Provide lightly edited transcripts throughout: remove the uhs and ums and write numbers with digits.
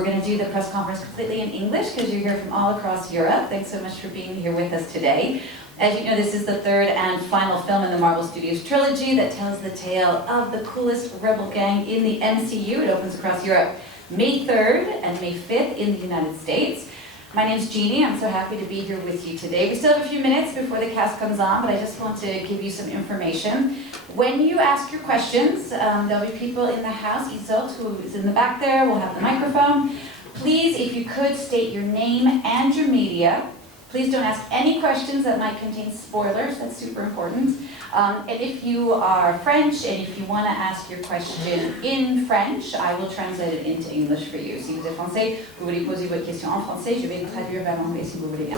We're going to do the press conference completely in English because you're here from all across Europe. Thanks so much for being here with us today. As you know, this is the third and final film in the Marvel Studios trilogy that tells the tale of the coolest rebel gang in the MCU. It opens across Europe May 3rd and May 5th in the United States. My name's Jeannie. I'm so happy to be here with you today. We still have a few minutes before the cast comes on, but I just want to give you some information. When you ask your questions, there'll be people in the house. Isolde, who is in the back there, will have the microphone. Please, if you could, state your name and your media. Please don't ask any questions that might contain spoilers. That's super important. And if you are French, and if you want to ask your question in French, I will translate it into English for you. Si vous êtes français, vous voulez poser votre question en français, je vais traduire vers l'anglais si vous voulez.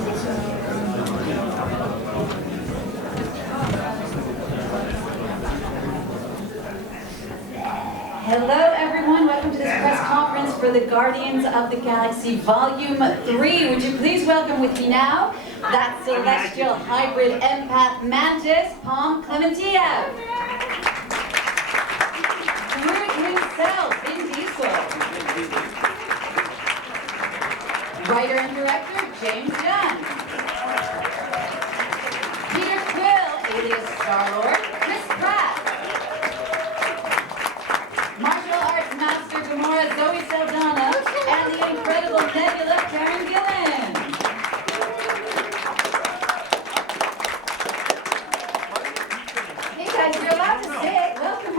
Hello everyone, welcome to this press conference for the Guardians of the Galaxy Volume 3. Would you please welcome with me now that celestial hybrid empath mantis, Klementieff. Groot himself, Vin Diesel. Writer and director, James Gunn. Peter Quill, alias Star-Lord, Pratt. Martial arts master Gamora, Saldana, and the incredible Nebula, Gillan. Hey guys, you're allowed to sit. Welcome,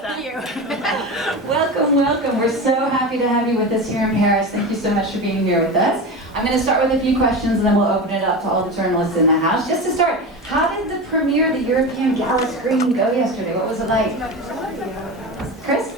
Thank you. Welcome. We're so happy to have you with us here in Paris. Thank you so much for being here with us. I'm going to start with a few questions and then we'll open it up to all the journalists in the house. Just to start, how did the premiere of the European Gala screening go yesterday? What was it like? Chris?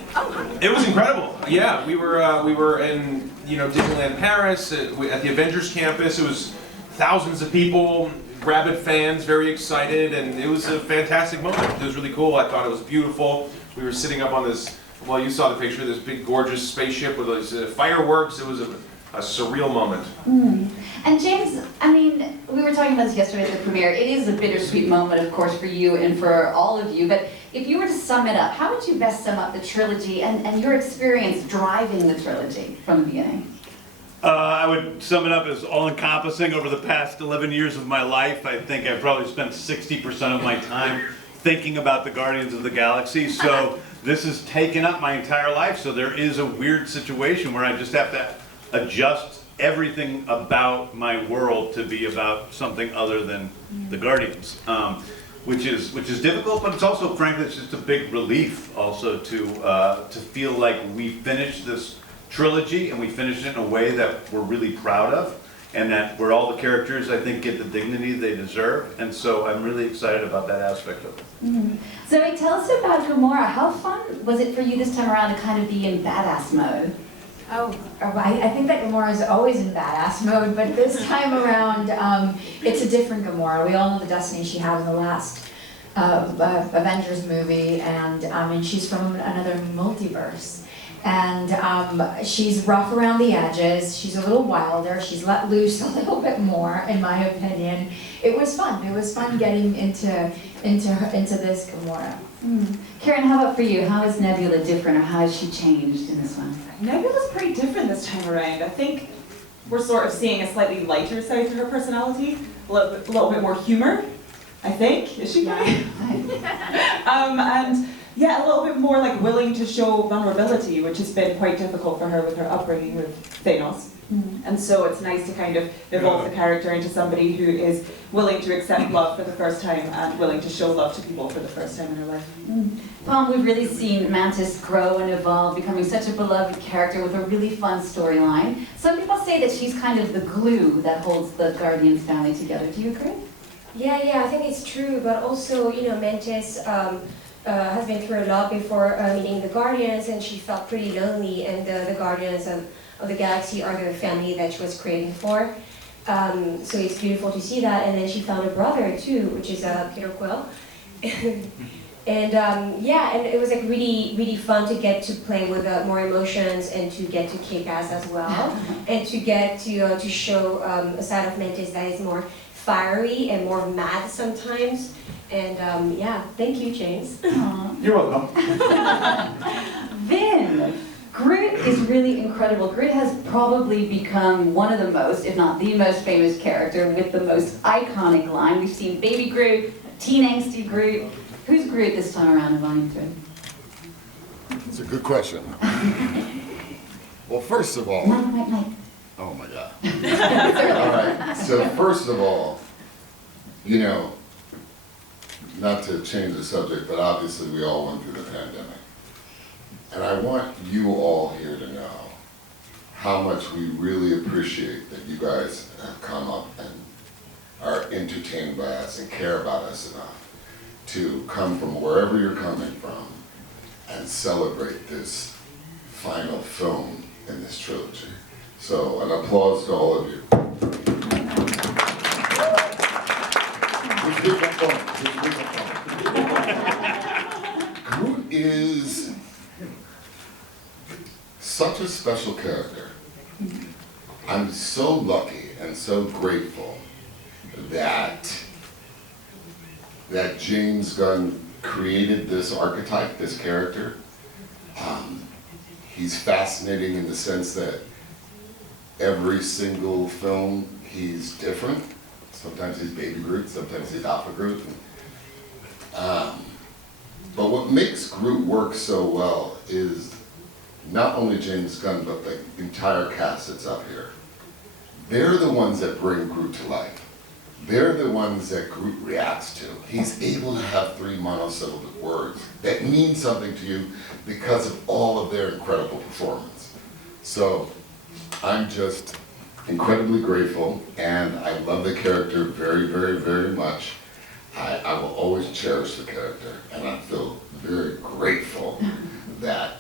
It was incredible. Yeah, we were in Disneyland Paris at the Avengers campus. It was thousands of people, rabid fans, very excited, and it was a fantastic moment. It was really cool. I thought it was beautiful. We were sitting up on this. Well, you saw the picture. This big, gorgeous spaceship with those fireworks. It was a surreal moment. And James, I mean, we were talking about this yesterday at the premiere. It is a bittersweet moment, of course, for you and for all of you. But if you were to sum it up, how would you best sum up the trilogy and your experience driving the trilogy from the beginning? I would sum it up as all-encompassing. Over the past 11 years of my life, I think I've probably spent 60% of my time thinking about the Guardians of the Galaxy. So this has taken up my entire life. So there is a weird situation where I just have to adjust everything about my world to be about something other than the Guardians, which is difficult, but it's also, frankly, it's just a big relief also to feel like we finished this trilogy and we finished it in a way that we're really proud of, and that where all the characters, I think, get the dignity they deserve, and so I'm really excited about that aspect of it. Zoe, tell us about Gamora. How fun was it for you this time around to kind of be in badass mode? Oh, I think that Gamora is always in badass mode, but this time around, it's a different Gamora. We all know the destiny she had in the last Avengers movie, and she's from another multiverse. And she's rough around the edges, she's a little wilder, she's let loose a little bit more, in my opinion. It was fun getting into this Gamora. Karen, how about for you? How is Nebula different, or how has she changed in this one? Nebula's pretty different this time around. I think we're sort of seeing a slightly lighter side to her personality, a little bit more humor, I think. Is she? Yeah. And yeah, a little bit more like willing to show vulnerability, which has been quite difficult for her with her upbringing with Thanos. And so it's nice to kind of evolve the character into somebody who is willing to accept love for the first time and willing to show love to people for the first time in her life. Paul, we've really seen Mantis grow and evolve, becoming such a beloved character with a really fun storyline. Some people say that she's kind of the glue that holds the Guardians family together. Do you agree? Yeah, I think it's true, but also, Mantis has been through a lot before meeting the Guardians, and she felt pretty lonely, and the Guardians of the Galaxy are the family that she was craving for. So it's beautiful to see that, and then she found a brother too, which is Peter Quill. And and it was like really fun to get to play with more emotions and to get to kick ass as well, and to get to show a side of Mantis that is more fiery and more mad sometimes. And thank you, James. You're welcome. Vin, Groot is really incredible. Groot has probably become one of the most, if not the most famous character with the most iconic line. We've seen Baby Groot, Teen Angsty Groot. Who's Groot this time around in Volume 3? It's a good question. Well, first of all, Mike. oh my God. All right, so first of all, you know, not to change the subject, but obviously we all went through the pandemic. And I want you all here to know how much we really appreciate that you guys have come up and are entertained by us and care about us enough to come from wherever you're coming from and celebrate this final film in this trilogy. So an applause to all of you. Groot is such a special character. I'm so lucky and so grateful that James Gunn created this archetype, this character. He's fascinating in the sense that every single film he's different. Sometimes he's Baby Groot, sometimes he's Alpha Groot. But what makes Groot work so well is not only James Gunn, but the entire cast that's up here. They're the ones that bring Groot to life. They're the ones that Groot reacts to. He's able to have 3 monosyllabic words that mean something to you because of all of their incredible performance. So I'm just incredibly grateful, and I love the character very, very, very much. I will always cherish the character, and I feel very grateful that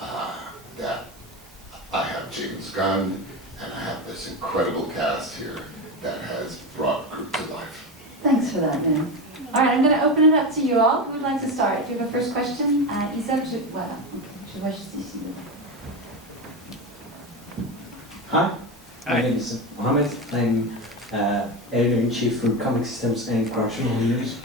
I have James Gunn, and I have this incredible cast here that has brought Groot to life. Thanks for that, Ben. All right, I'm going to open it up to you all. Who would like to start? Do you have a first question? Isa, voilà. Okay, je vois juste ici. Hi, my Hi. name is Mohammed. I'm editor-in-chief for Comic Systems and Correctional News.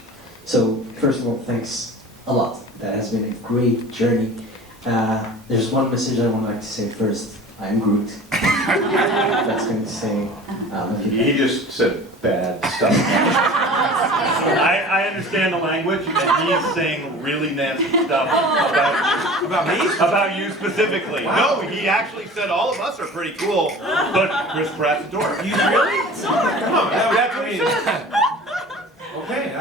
So, first of all, thanks a lot. That has been a great journey. There's one message I would like to say first. I'm Groot. That's going to say, He just said bad stuff. I understand the language, and he's saying really nasty stuff About me? about you specifically. Wow. No, he actually said all of us are pretty cool, but Chris Pratt's a dork. You really? No, That's what he said. Okay.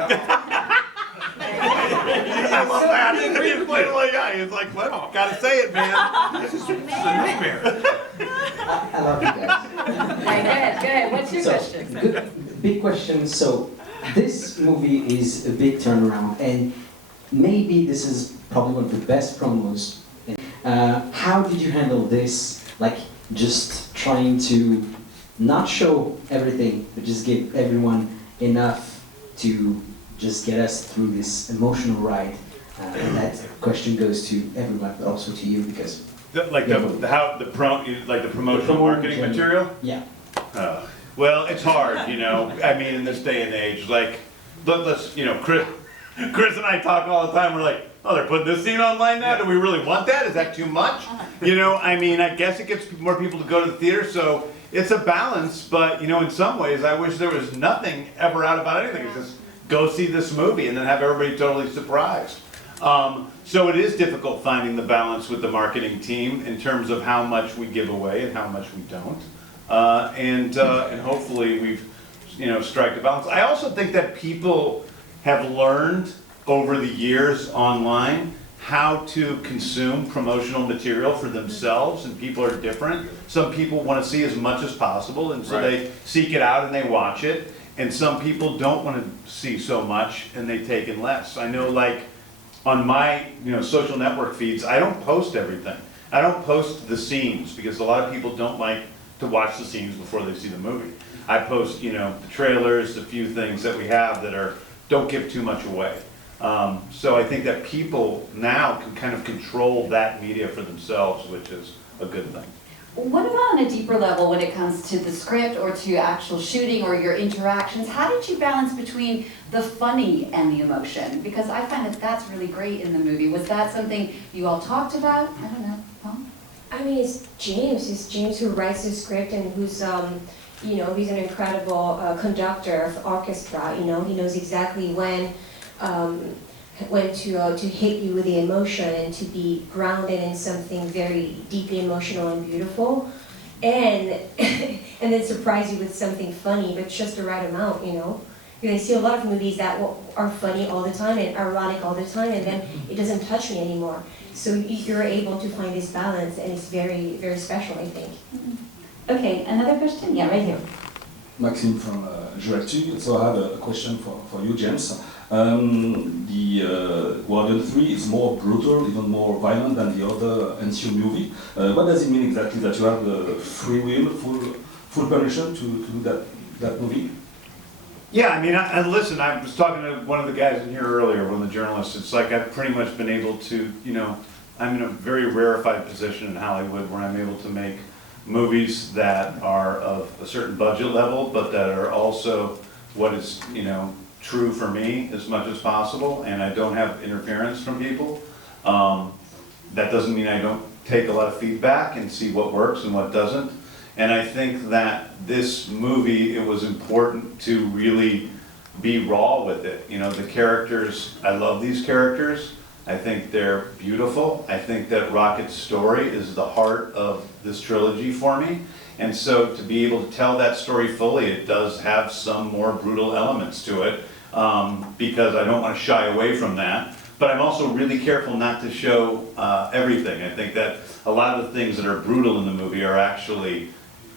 I love that. He's like, yeah, he's like, well, gotta say it, man. This is a nightmare. I love you guys. Good. What's your question? Good, big question. So, this movie is a big turnaround, and maybe this is probably one of the best promos. How did you handle this? Like, just trying to not show everything, but just give everyone enough to just get us through this emotional ride. And that question goes to everyone, but also to you, because The promotional marketing material? yeah. Well, it's hard, you know. I mean, in this day and age, like, let's, you know, Chris and I talk all the time. We're like, oh, they're putting this scene online now. Do we really want that? Is that too much? You know, I mean, I guess it gets more people to go to the theater, so it's a balance. But you know, in some ways, I wish there was nothing ever out about anything. It's just go see this movie and then have everybody totally surprised. So it is difficult finding the balance with the marketing team in terms of how much we give away and how much we don't. And hopefully we've, you know, strike a balance. I also think that people have learned over the years online how to consume promotional material for themselves, and people are different. Some people want to see as much as possible, and so they seek it out and they watch it. And some people don't want to see so much, and they take in less. I know, like, on my, you know, social network feeds, I don't post everything. I don't post the scenes because a lot of people don't like to watch the scenes before they see the movie. I post, you know, the trailers, a few things that we have that don't give too much away. So I think that people now can kind of control that media for themselves, which is a good thing. What about on a deeper level when it comes to the script or to actual shooting or your interactions? How did you balance between the funny and the emotion? Because I find that that's really great in the movie. Was that something you all talked about? I don't know. Huh? I mean, it's James. It's James who writes the script and who's, you know, he's an incredible conductor of orchestra. You know, he knows exactly when to hit you with the emotion and to be grounded in something very deeply emotional and beautiful, and and then surprise you with something funny, but just the right amount. You know, because I see a lot of movies that are funny all the time and ironic all the time, and then it doesn't touch me anymore. So you're able to find this balance, and it's very, very special, I think. Okay, another question? Yeah, right here. Maxime from Jurek. So I have a question for you, James. The Guardian 3 is more brutal, even more violent than the other NCU movie. What does it mean exactly that you have the free will, full permission to do that movie? Yeah, I mean, and listen, I was talking to one of the guys in here earlier, one of the journalists. It's like I've pretty much been able to, you know, I'm in a very rarefied position in Hollywood where I'm able to make movies that are of a certain budget level, but that are also what is, you know, true for me as much as possible, and I don't have interference from people. That doesn't mean I don't take a lot of feedback and see what works and what doesn't. And I think that this movie, it was important to really be raw with it. You know, the characters, I love these characters. I think they're beautiful. I think that Rocket's story is the heart of this trilogy for me. And so to be able to tell that story fully, it does have some more brutal elements to it, because I don't want to shy away from that. But I'm also really careful not to show everything. I think that a lot of the things that are brutal in the movie are actually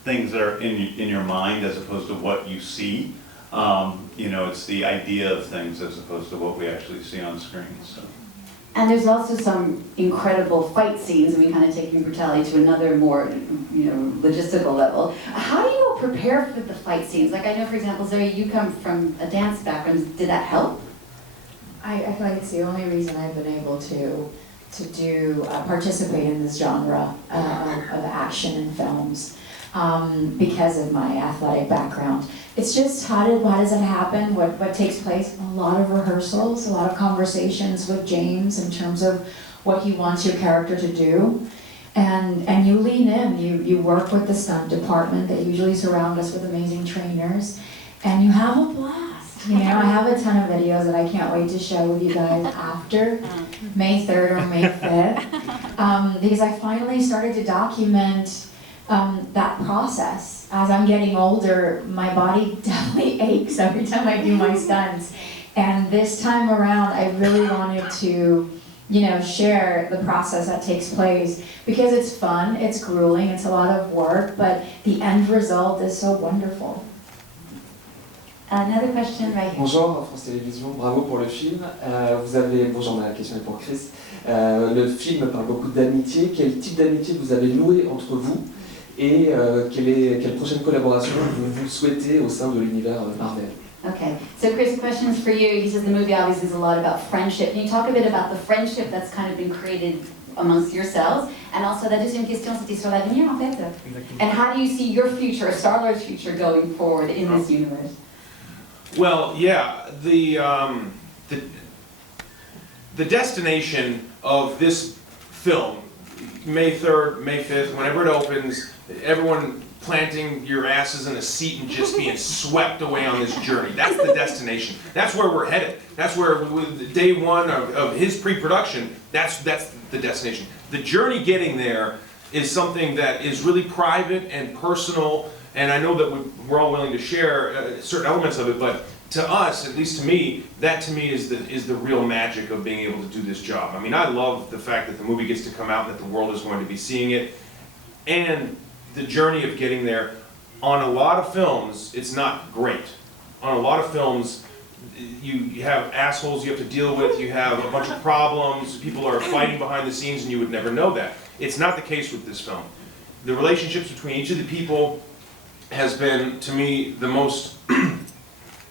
things that are in your mind as opposed to what you see. You know, it's the idea of things as opposed to what we actually see on screen. So. And there's also some incredible fight scenes, and we kind of taking brutality to another more, you know, logistical level. How do you prepare for the fight scenes? Like I know, for example, Zoe, you come from a dance background. Did that help? I feel like it's the only reason I've been able to participate in this genre of action in films, because of my athletic background. It's just how does it happen? What takes place? A lot of rehearsals, a lot of conversations with James in terms of what he wants your character to do, and you lean in. You work with the stunt department. They usually surround us with amazing trainers, and you have a blast. You know, I have a ton of videos that I can't wait to share with you guys after May 3rd or May 5th, because I finally started to document that process. As I'm getting older, my body definitely aches every time I do my stunts. And this time around, I really wanted to, you know, share the process that takes place, because it's fun, it's grueling, it's a lot of work, but the end result is so wonderful. Another question right here. Bonjour, France Télévisions, bravo pour le film. Bonjour, ma question est pour Chris. Le film parle beaucoup d'amitié. Quel type d'amitié vous avez noué entre vous, et quelle prochaine collaboration vous souhaitez au sein de l'univers Marvel? Okay, so Chris, questions for you. He says the movie obviously is a lot about friendship. Can you talk a bit about the friendship that's kind of been created amongst yourselves? And also, la deuxième question, c'était sur l'avenir, en fait. And how do you see your future, Star-Lord's future, going forward in this universe? Well, yeah, the destination of this film, May 3rd, May 5th, whenever it opens, everyone planting your asses in a seat and just being swept away on this journey. That's the destination. That's where we're headed. That's where, with day one of his pre-production, that's the destination. The journey getting there is something that is really private and personal, and I know that we're all willing to share certain elements of it, but to us, at least to me, that to me is the real magic of being able to do this job. I mean, I love the fact that the movie gets to come out and that the world is going to be seeing it, and the journey of getting there. On a lot of films, it's not great. On a lot of films, you have assholes you have to deal with, you have a bunch of problems, people are fighting behind the scenes, and you would never know that. It's not the case with this film. The relationships between each of the people has been, to me, the most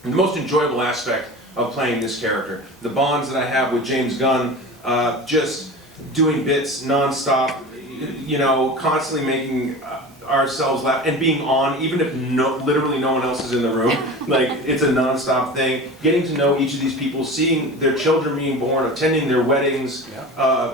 enjoyable aspect of playing this character. The bonds that I have with James Gunn, just doing bits non-stop, you know, constantly making ourselves laugh and being on, even if literally no one else is in the room. Like, it's a nonstop thing. Getting to know each of these people, seeing their children being born, attending their weddings,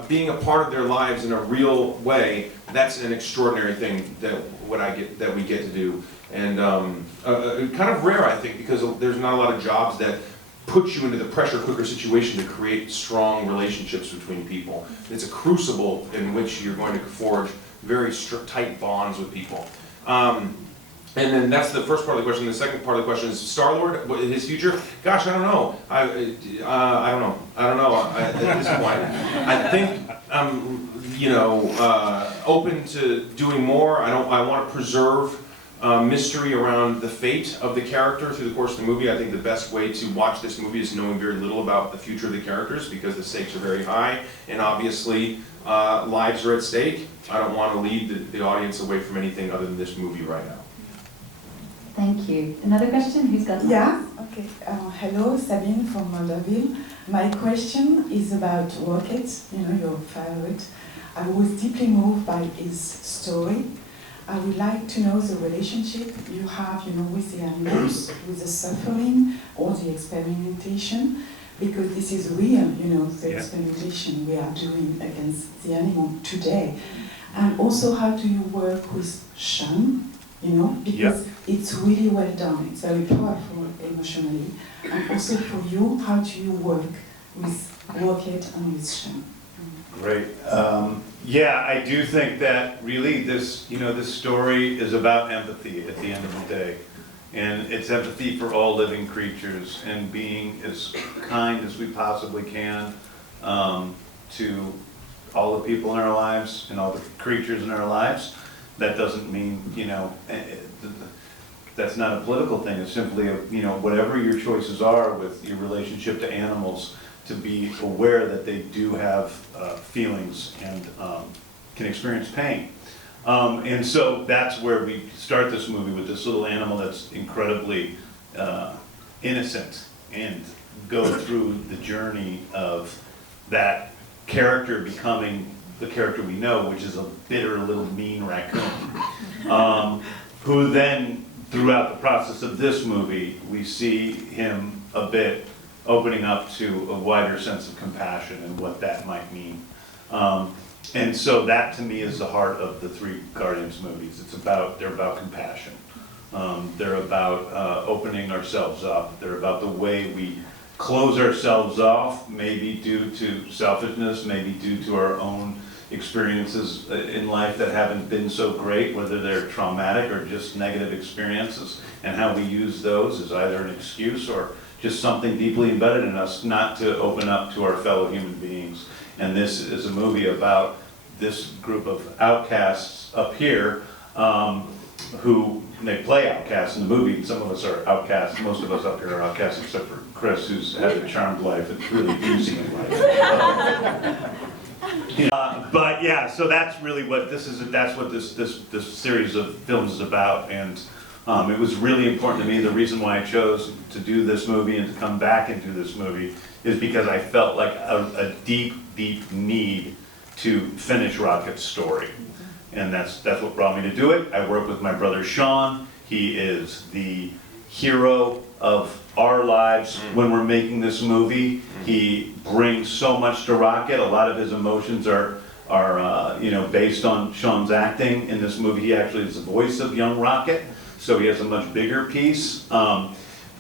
being a part of their lives in a real way. That's an extraordinary thing that we get to do, and kind of rare, I think, because there's not a lot of jobs that put you into the pressure cooker situation to create strong relationships between people. It's a crucible in which you're going to forge very tight bonds with people. And then that's the first part of the question. The second part of the question is Star-Lord, his future? Gosh, I don't know. I don't know at this point. I think I'm, open to doing more. I want to preserve mystery around the fate of the character through the course of the movie. I think the best way to watch this movie is knowing very little about the future of the characters, because the stakes are very high, and obviously lives are at stake. I don't want to lead the audience away from anything other than this movie right now. Thank you. Another question? Who's got that? Yeah, okay. Hello, Sabine from Moldaville. My question is about Rocket, your favorite. I was deeply moved by his story. I would like to know the relationship you have, with the animals, with the suffering or the experimentation, because this is real, the experimentation we are doing against the animal today. And also, how do you work with Sean, because it's really well done, it's very powerful emotionally. And also for you, how do you work with Rocket and with Sean? Great. I do think that really this story is about empathy at the end of the day. And it's empathy for all living creatures and being as kind as we possibly can to all the people in our lives and all the creatures in our lives. That doesn't mean, that's not a political thing. It's simply, whatever your choices are with your relationship to animals, to be aware that they do have feelings and can experience pain. And so that's where we start this movie, with this little animal that's incredibly innocent, and go through the journey of that character becoming the character we know, which is a bitter little mean raccoon, who then throughout the process of this movie we see him a bit opening up to a wider sense of compassion and what that might mean. And so that to me is the heart of the three Guardians movies. They're about compassion. They're about opening ourselves up. They're about the way we close ourselves off, maybe due to selfishness, maybe due to our own experiences in life that haven't been so great, whether they're traumatic or just negative experiences, and how we use those as either an excuse or just something deeply embedded in us not to open up to our fellow human beings. And this is a movie about this group of outcasts up here, who they play outcasts in the movie. Some of us are outcasts. Most of us up here are outcasts, except for Chris, who's had a charmed life. It's really easy in life. But yeah, so that's really what this is. That's what this series of films is about. And it was really important to me. The reason why I chose to do this movie and to come back and do this movie is because I felt like a deep, deep need to finish Rocket's story. And that's what brought me to do it. I work with my brother Sean. He is the hero of our lives when we're making this movie. He brings so much to Rocket. A lot of his emotions are based on Sean's acting. In this movie, he actually is the voice of young Rocket, so he has a much bigger piece.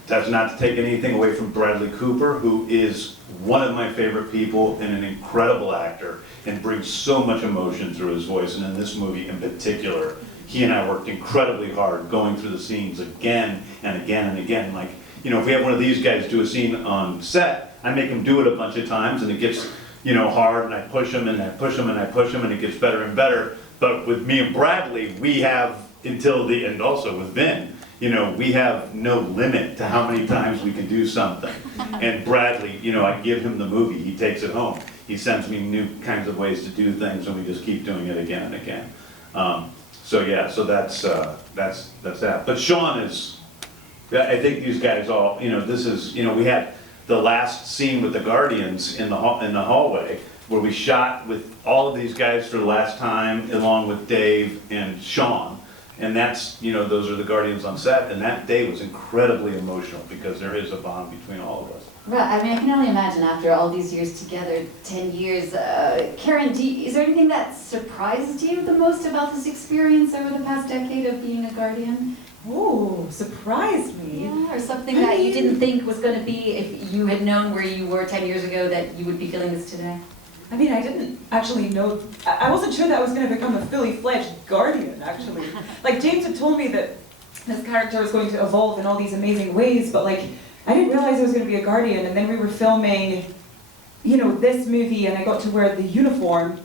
That's not to take anything away from Bradley Cooper, who is one of my favorite people and an incredible actor, and brings so much emotion through his voice. And in this movie in particular, he and I worked incredibly hard going through the scenes again and again and again. Like, if we have one of these guys do a scene on set, I make him do it a bunch of times, and it gets, hard, and I push him and I push him and I push him, and it gets better and better. But with me and Bradley, we have and also with Ben, we have no limit to how many times we can do something. And Bradley, I give him the movie, he takes it home. He sends me new kinds of ways to do things, and we just keep doing it again and again. So that's that. But Sean is, I think these guys all, this is, we had the last scene with the Guardians in the hallway, where we shot with all of these guys for the last time, along with Dave and Sean. And that's, those are the Guardians on set, and that day was incredibly emotional because there is a bond between all of us. Right, I mean, I can only imagine after all these years together, 10 years, Karen, is there anything that surprised you the most about this experience over the past decade of being a Guardian? Oh, surprised me. Yeah, or something that you didn't think was going to be, if you had known where you were 10 years ago, that you would be feeling this today? I mean, I didn't actually know, I wasn't sure that I was going to become a fully fledged Guardian, actually. Like, James had told me that this character was going to evolve in all these amazing ways, but like, I didn't realize I was going to be a Guardian, and then we were filming, this movie, and I got to wear the uniform.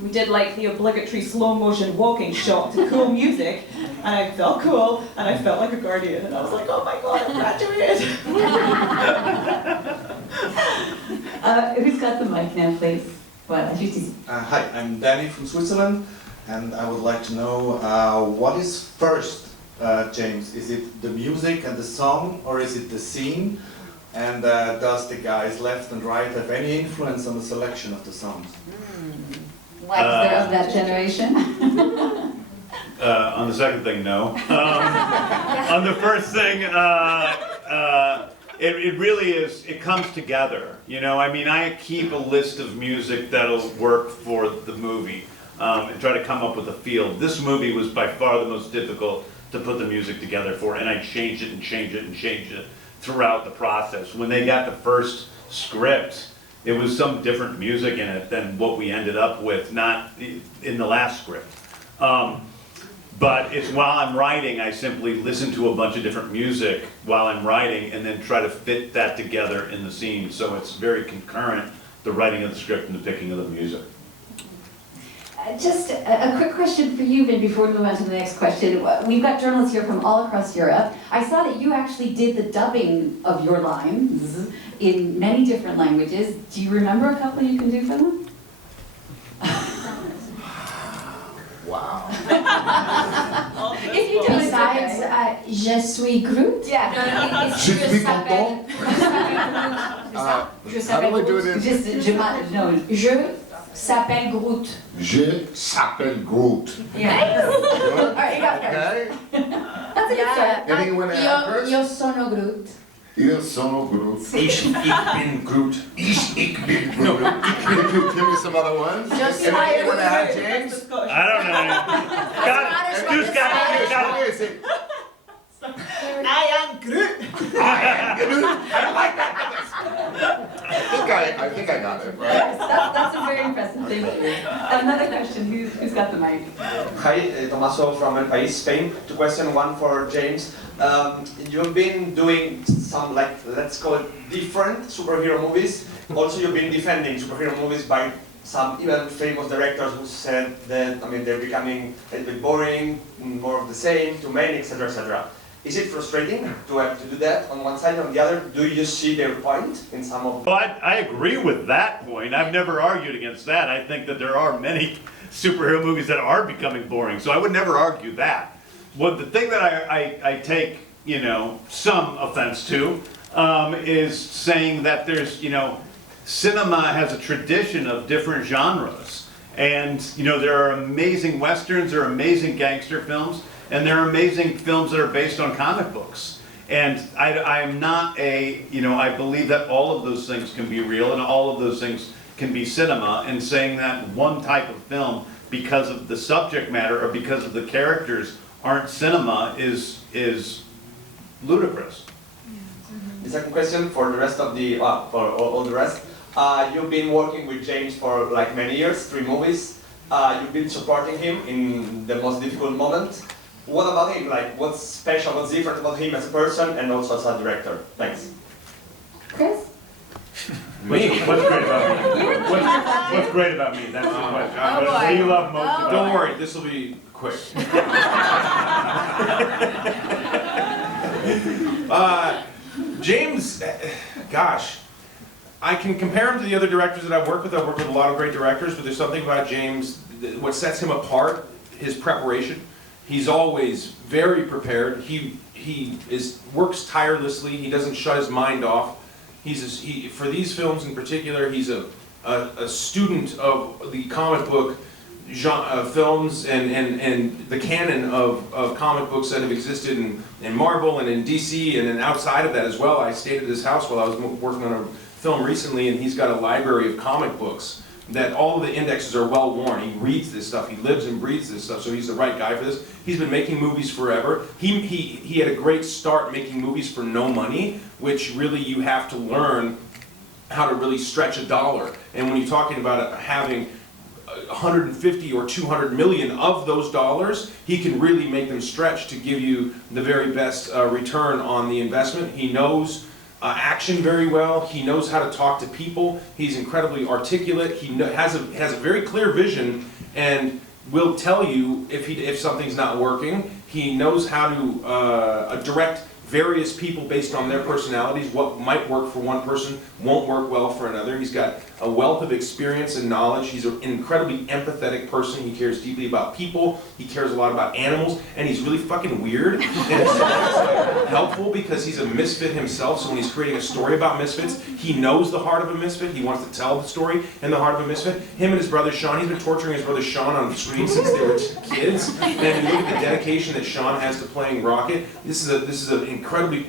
We did like the obligatory slow motion walking shot to cool music, and I felt cool, and I felt like a Guardian, and I was like, oh my god, I graduated! Who's got the mic now, please? Hi, I'm Danny from Switzerland, and I would like to know what is first, James? Is it the music and the song, or is it the scene? And does the guys left and right have any influence on the selection of the songs? Like they're of that generation? On the second thing, no. On the first thing, it really is, it comes together. I keep a list of music that'll work for the movie and try to come up with a feel. This movie was by far the most difficult to put the music together for, and I changed it and changed it and changed it throughout the process. When they got the first script, it was some different music in it than what we ended up with, not in the last script. But it's while I'm writing, I simply listen to a bunch of different music while I'm writing and then try to fit that together in the scene. So it's very concurrent, the writing of the script and the picking of the music. Just a quick question for you, Vin, before we move on to the next question. We've got journalists here from all across Europe. I saw that you actually did the dubbing of your lines in many different languages. Do you remember a couple you can do for them? Wow. If you do, Besides, je suis Groot. Yeah, no, it's Je suis content. How do we do it in? Just, je s'appelle Groot. Je s'appelle Groot. Yeah. All right, you got it. Okay. That's a good start. Anyone else? Io sono Groot. Io sono Groot. Ich bin Groot. Ich bin Groot. Can you give me some other ones? Just Anyone add, James? I don't know. I am Groot! I don't like that. I think I got it, right? That's a very impressive thing. Another question, who's got the mic? Hi, Tommaso from El País, Spain. Two questions, one for James. You've been doing some, let's call it different superhero movies. Also, you've been defending superhero movies by some even famous directors who said that, they're becoming a little bit boring, more of the same, too many, etc., etc. Is it frustrating to have to do that on one side and on the other? Do you see their point in some of Well, I agree with that point. I've never argued against that. I think that there are many superhero movies that are becoming boring, so I would never argue that. The thing that I take, some offense to is saying that there's, cinema has a tradition of different genres. And, there are amazing westerns, there are amazing gangster films, and there are amazing films that are based on comic books. And I'm not I believe that all of those things can be real and all of those things can be cinema, and saying that one type of film, because of the subject matter or because of the characters, aren't cinema is ludicrous. The second question for the rest of the, for all the rest. You've been working with James for many years, 3 movies. You've been supporting him in the most difficult moment. What about him? What's special, what's different about him as a person and also as a director? Thanks. Chris? What's great about me? What's great about me? That's the question. Oh, What do you love most about me? Don't worry, this will be quick. James, gosh, I can compare him to the other directors that I've worked with. I've worked with a lot of great directors, but there's something about James, what sets him apart, his preparation. He's always very prepared. He works tirelessly. He doesn't shut his mind off. For these films in particular, he's a student of the comic book films and the canon of comic books that have existed in Marvel and in DC and then outside of that as well. I stayed at his house while I was working on a film recently, and he's got a library of comic books that all of the indexes are well worn. He reads this stuff, he lives and breathes this stuff, so he's the right guy for this. He's been making movies forever. He had a great start making movies for no money, which really you have to learn how to really stretch a dollar. And when you're talking about having 150 or 200 million of those dollars, he can really make them stretch to give you the very best return on the investment. He knows action very well. He knows how to talk to people. He's incredibly articulate. He has a very clear vision and will tell you if something's not working. He knows how to direct various people based on their personalities. What might work for one person won't work well for another. He's got a wealth of experience and knowledge. He's an incredibly empathetic person. He cares deeply about people. He cares a lot about animals, and he's really fucking weird. And it's helpful because he's a misfit himself, so when he's creating a story about misfits, he knows the heart of a misfit. He wants to tell the story in the heart of a misfit. Him and his brother Sean, he's been torturing his brother Sean on the screen since they were kids. And if you look at the dedication that Sean has to playing Rocket, this is an incredibly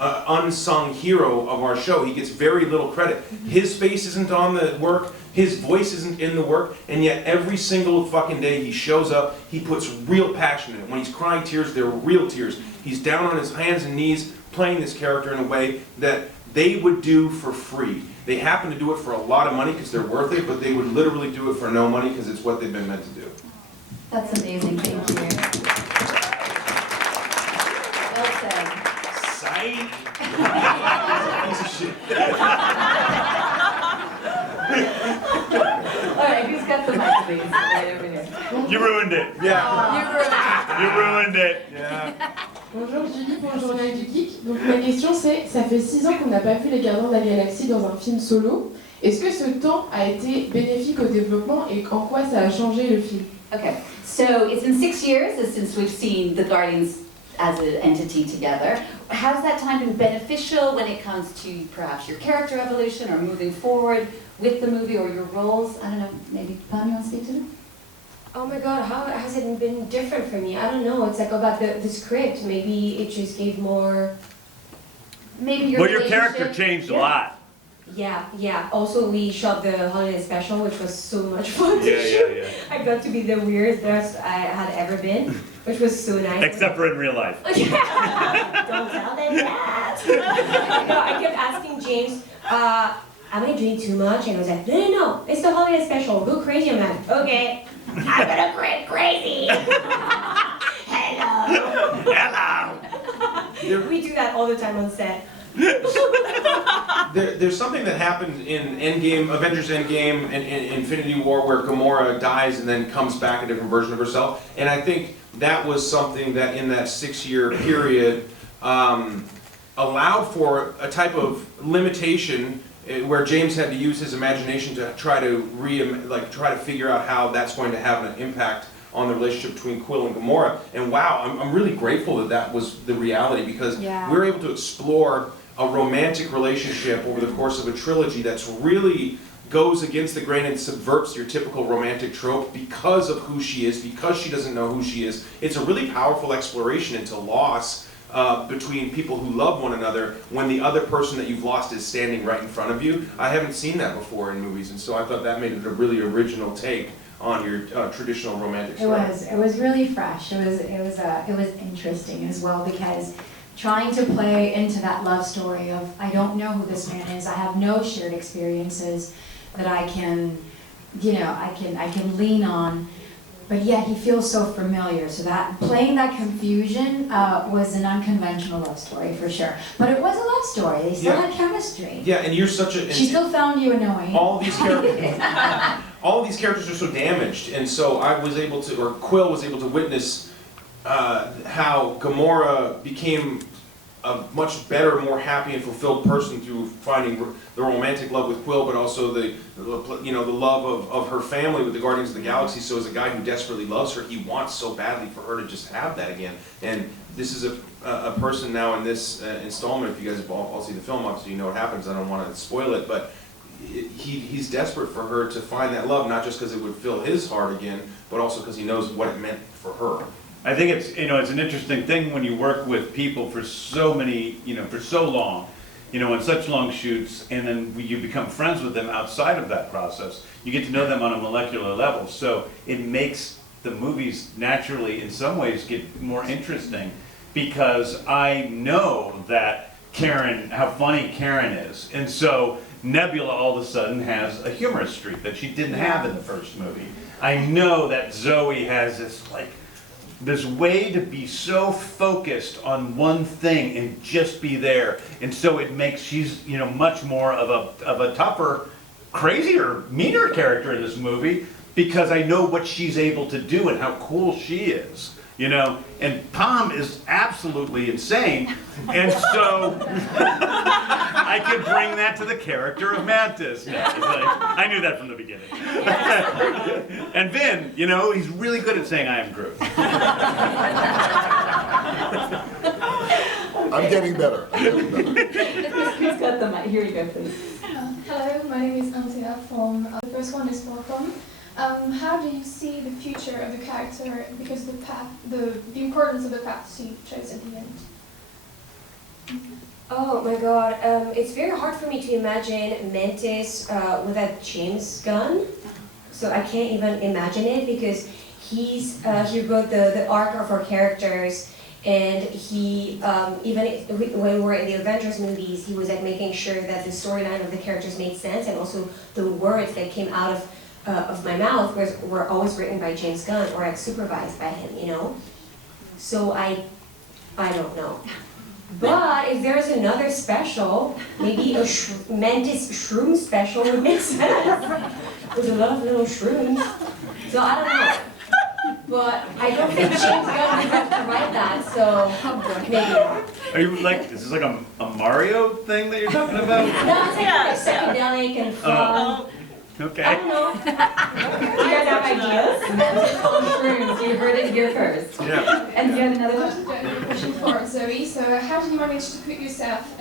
unsung hero of our show. He gets very little credit. His face isn't on the work, his voice isn't in the work, and yet every single fucking day he shows up, he puts real passion in it. When he's crying tears, they're real tears. He's down on his hands and knees playing this character in a way that they would do for free. They happen to do it for a lot of money because they're worth it, but they would literally do it for no money because it's what they've been meant to do. That's amazing, thank you. Well said. Psych! Piece of shit. Alright, who's got the mic, please? Right over here. You ruined it. Yeah. You ruined it. Yeah. Bonjour Julie pour le journal du Geek. Donc ma question c'est, ça fait 6 ans qu'on n'a pas vu les Gardiens de la Galaxie dans un film solo. Est-ce que ce temps a été bénéfique au développement et en quoi ça a changé le film? Okay, so it's been 6 years since we've seen the Guardians as an entity together. How's that time been beneficial when it comes to perhaps your character evolution or moving forward with the movie or your roles? I don't know, maybe Pam, you want to speak to them? Oh my god, how has it been different for me? I don't know, it's like about the script, maybe it just gave more... Maybe your Well, your character changed a lot. Yeah. Also, we shot the holiday special, which was so much fun to shoot. Yeah. I got to be the weirdest I had ever been, which was so nice. Except for in real life. Don't tell them that. No, I kept asking James, am I doing too much? And I was like, no, it's the holiday special. Go crazy on that. Okay, I'm gonna go crazy. Hello. We do that all the time on set. There's something that happened in Endgame, Avengers Endgame, and Infinity War where Gamora dies and then comes back a different version of herself. And I think that was something that in that 6-year period allowed for a type of limitation where James had to use his imagination to try to figure out how that's going to have an impact on the relationship between Quill and Gamora. And wow, I'm really grateful that was the reality because we were able to explore a romantic relationship over the course of a trilogy that's really goes against the grain and subverts your typical romantic trope because of who she is, because she doesn't know who she is. It's a really powerful exploration into loss between people who love one another when the other person that you've lost is standing right in front of you. I haven't seen that before in movies, and so I thought that made it a really original take on your traditional romantic story. It was really fresh. It was interesting as well because trying to play into that love story of I don't know who this man is. I have no shared experiences that I can lean on, but yet he feels so familiar. So that playing that confusion was an unconventional love story for sure. But it was a love story. They still had chemistry. Yeah, and you're such a... She still found you annoying. All these characters, all these characters are so damaged, and so I was able to, or Quill was able to witness how Gamora became a much better, more happy and fulfilled person through finding the romantic love with Quill, but also the love of her family with the Guardians of the Galaxy. So as a guy who desperately loves her, he wants so badly for her to just have that again. And this is a person now in this installment, if you guys have all seen the film, obviously you know what happens, I don't want to spoil it, but he's desperate for her to find that love, not just because it would fill his heart again, but also because he knows what it meant for her. I think it's, it's an interesting thing when you work with people for so many, for so long, in such long shoots, and then you become friends with them outside of that process. You get to know them on a molecular level, so it makes the movies naturally, in some ways, get more interesting, because I know that Karen, how funny Karen is, and so Nebula all of a sudden has a humorous streak that she didn't have in the first movie. I know that Zoe has this way to be so focused on one thing and just be there, and so it makes she's much more of a tougher, crazier, meaner character in this movie, because I know what she's able to do and how cool she is. And Pom is absolutely insane, and so I could bring that to the character of Mantis. Yeah, I knew that from the beginning. And Vin, he's really good at saying I am Groot. I'm getting better. Who's got the mic? Here you go, please. Hello, my name is Antea from, the first one is for Pom. How do you see the future of the character, because the path, the importance of the path she chose at the end? Oh my god, it's very hard for me to imagine Mantis without James Gunn. So I can't even imagine it, because he wrote the arc of our characters, and he, even when we were in the Avengers movies, he was making sure that the storyline of the characters made sense, and also the words that came out of my mouth were always written by James Gunn or supervised by him, So I don't know. But if there's another special, maybe a Mantis shroom special would make sense. There's a lot of little shrooms. So I don't know. But I don't think James Gunn would have to write that, so maybe not. Are you is this like a Mario thing that you're talking about? No, it's psychedelic and fun. Okay. I don't know. Do you guys have ideas? Magical shrooms, you heard it here first. Yeah. And do you have another question? I have a question for Zoe. So how did you manage to put yourself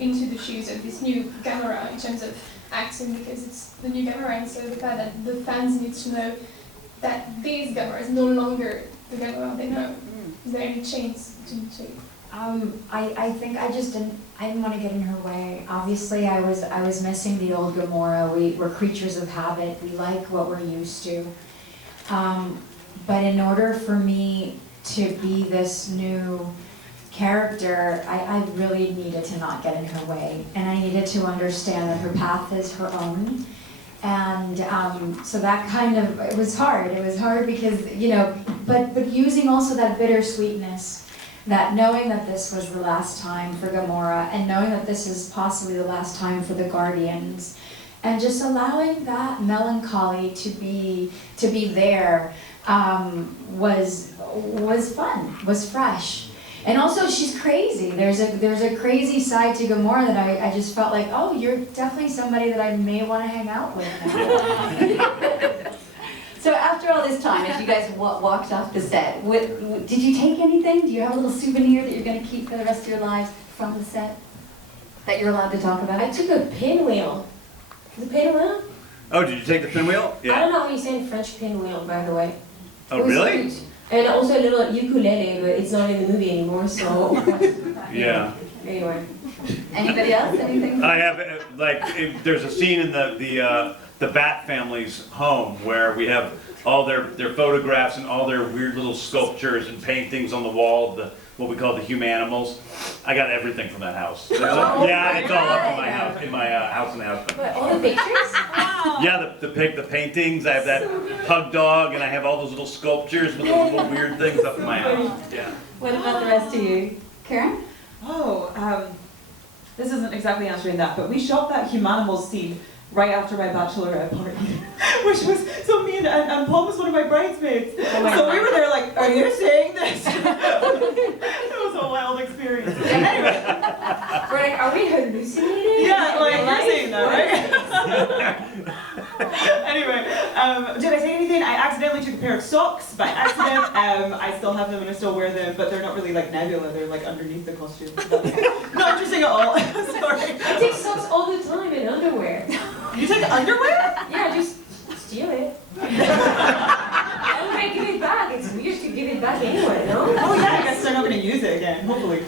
into the shoes of this new Gamora in terms of acting, because it's the new Gamora, and so the fact that the fans need to know that this Gamora is no longer the Gamora they know. Is there any change between the two? I think I didn't want to get in her way. Obviously, I was missing the old Gamora. We're creatures of habit. We like what we're used to. But in order for me to be this new character, I really needed to not get in her way, and I needed to understand that her path is her own. And so that it was hard. It was hard because, but using also that bittersweetness, that knowing that this was the last time for Gamora, and knowing that this is possibly the last time for the Guardians, and just allowing that melancholy to be there was fun, was fresh. And also, she's crazy. There's a crazy side to Gamora that I just felt like, oh, you're definitely somebody that I may want to hang out with now. So after all this time, as you guys walked off the set, did you take anything? Do you have a little souvenir that you're going to keep for the rest of your lives from the set that you're allowed to talk about? I took a pinwheel. The pinwheel? Oh, did you take the pinwheel? Yeah. I don't know how you say in French pinwheel, by the way. Oh, really? Cute. And also a little ukulele, but it's not in the movie anymore, so... Yeah. Anyway. Anybody else? Anything? I have, there's a scene in the Bat family's home where we have all their photographs and all their weird little sculptures and paintings on the wall of what we call the humanimals. I got everything from that house. It's all up in my house in the house. What, all the pictures? Wow. Yeah, the paintings. I have that pug dog, and I have all those little sculptures with those little weird things up in my house. Yeah. What about the rest of you? Karen? Oh, this isn't exactly answering that, but we shot that humanimals scene right after my bachelorette party, which was, so me and Paul was one of my bridesmaids. So we were there like, are you saying this? It was a wild experience. Anyway. We're like, are we hallucinating? Yeah, like you're saying that, right? Anyway, did I say anything? I accidentally took a pair of socks by accident. I still have them and I still wear them, but they're not really like Nebula, they're like underneath the costume. Not interesting at all. Sorry. I take socks all the time in underwear. You take underwear? Yeah, just steal it. Okay, give it back. It's weird to give it back anyway, no? Oh yeah, I guess they're not going to use it again, hopefully.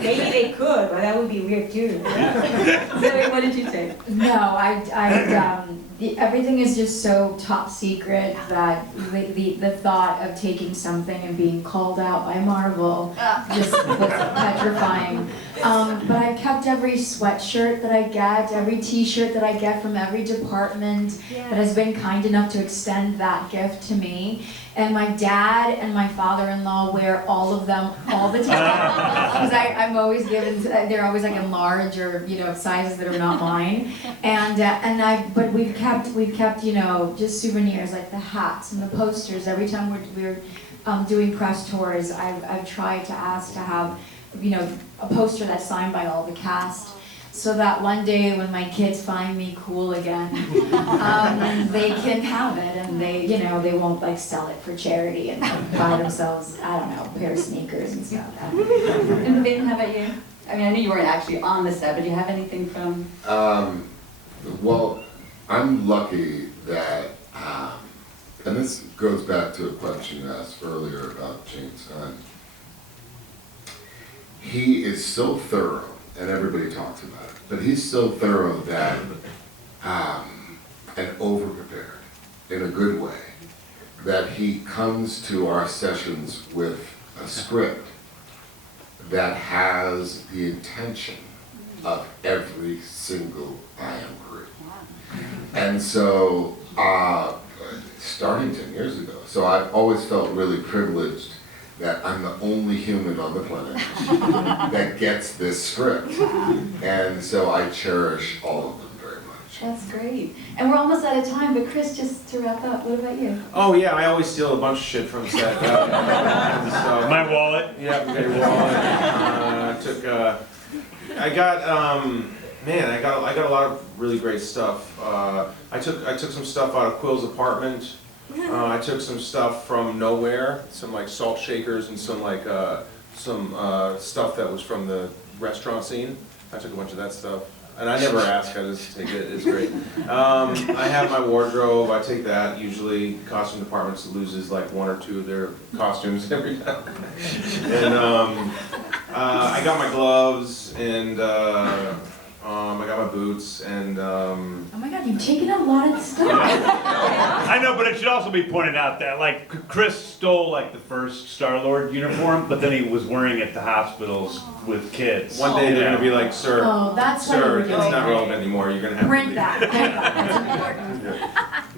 Maybe they could, but that would be weird too. Zoe, what did you take? No, everything is just so top secret that the thought of taking something and being called out by Marvel just was petrifying. But I've kept every sweatshirt that I get, every t-shirt that I get from every department that has been kind enough to extend that gift to me. And my dad and my father-in-law wear all of them all the time. Because I'm always given, they're always like in large or, sizes that are not mine. But we've kept, just souvenirs like the hats and the posters. Every time we're doing press tours, I've tried to ask to have, a poster that's signed by all the cast. So that one day when my kids find me cool again, they can have it, and they won't sell it for charity and buy themselves, I don't know, a pair of sneakers and stuff. And Ben, how about you? I mean, I know you weren't actually on the set, but do you have anything from? Well, I'm lucky that, and this goes back to a question you asked earlier about James Gunn. He is so thorough, and everybody talks about it, but he's so thorough that, and over-prepared in a good way, that he comes to our sessions with a script that has the intention of every single I am Groot. And so, starting 10 years ago, so I've always felt really privileged that I'm the only human on the planet that gets this script. And so I cherish all of them very much. That's great. And we're almost out of time, but Chris, just to wrap up, what about you? Oh yeah, I always steal a bunch of shit from set. So, My wallet. Yeah, my wallet. I got a lot of really great stuff. I took some stuff out of Quill's apartment. I took some stuff from nowhere, some salt shakers and some stuff that was from the restaurant scene. I took a bunch of that stuff. And I never ask, I just take it, it's great. I have my wardrobe, I take that. Usually costume departments loses one or two of their costumes every time. And I got my gloves and I got my boots and Oh my God, you've taken a lot of stuff. I know, but it should also be pointed out that Chris stole the first Star-Lord uniform, but then he was wearing it to hospitals with kids. one day they're gonna be like, sir, Oh, that's why sir, we're it's doing not it. relevant anymore. You're gonna have Print to that. That's important.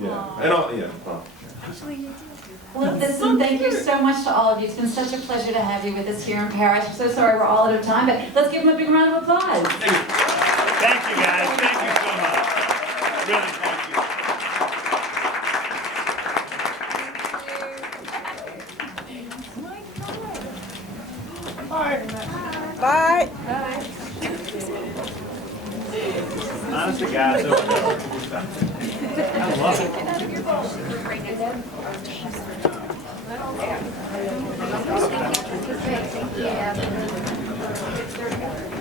Yeah. And all, yeah. Well. Well, listen, thank you so much to all of you. It's been such a pleasure to have you with us here in Paris. I'm so sorry we're all out of time, but let's give them a big round of applause. Thank you. Thank you, guys. Thank you so much. Really, thank you. Bye. Honestly, guys, I love it. Thank you.